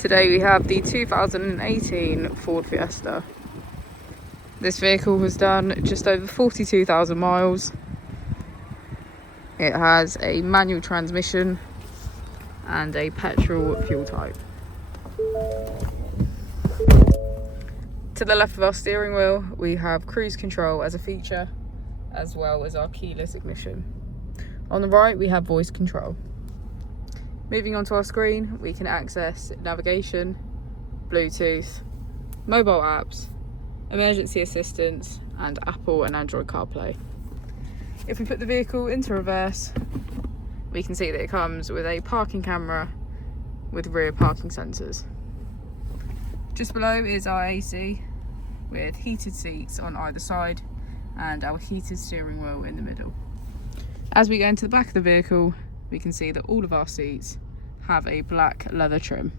Today we have the 2018 Ford Fiesta. This vehicle was done just over 42,000 miles. It has a manual transmission and a petrol fuel type. To the left of our steering wheel, we have cruise control as a feature, as well as our keyless ignition. On the right, we have voice control. Moving onto our screen, we can access navigation, Bluetooth, mobile apps, emergency assistance, and Apple and Android CarPlay. If we put the vehicle into reverse, we can see that it comes with a parking camera with rear parking sensors. Just below is our AC with heated seats on either side and our heated steering wheel in the middle. As we go into the back of the vehicle, we can see that all of our seats have a black leather trim.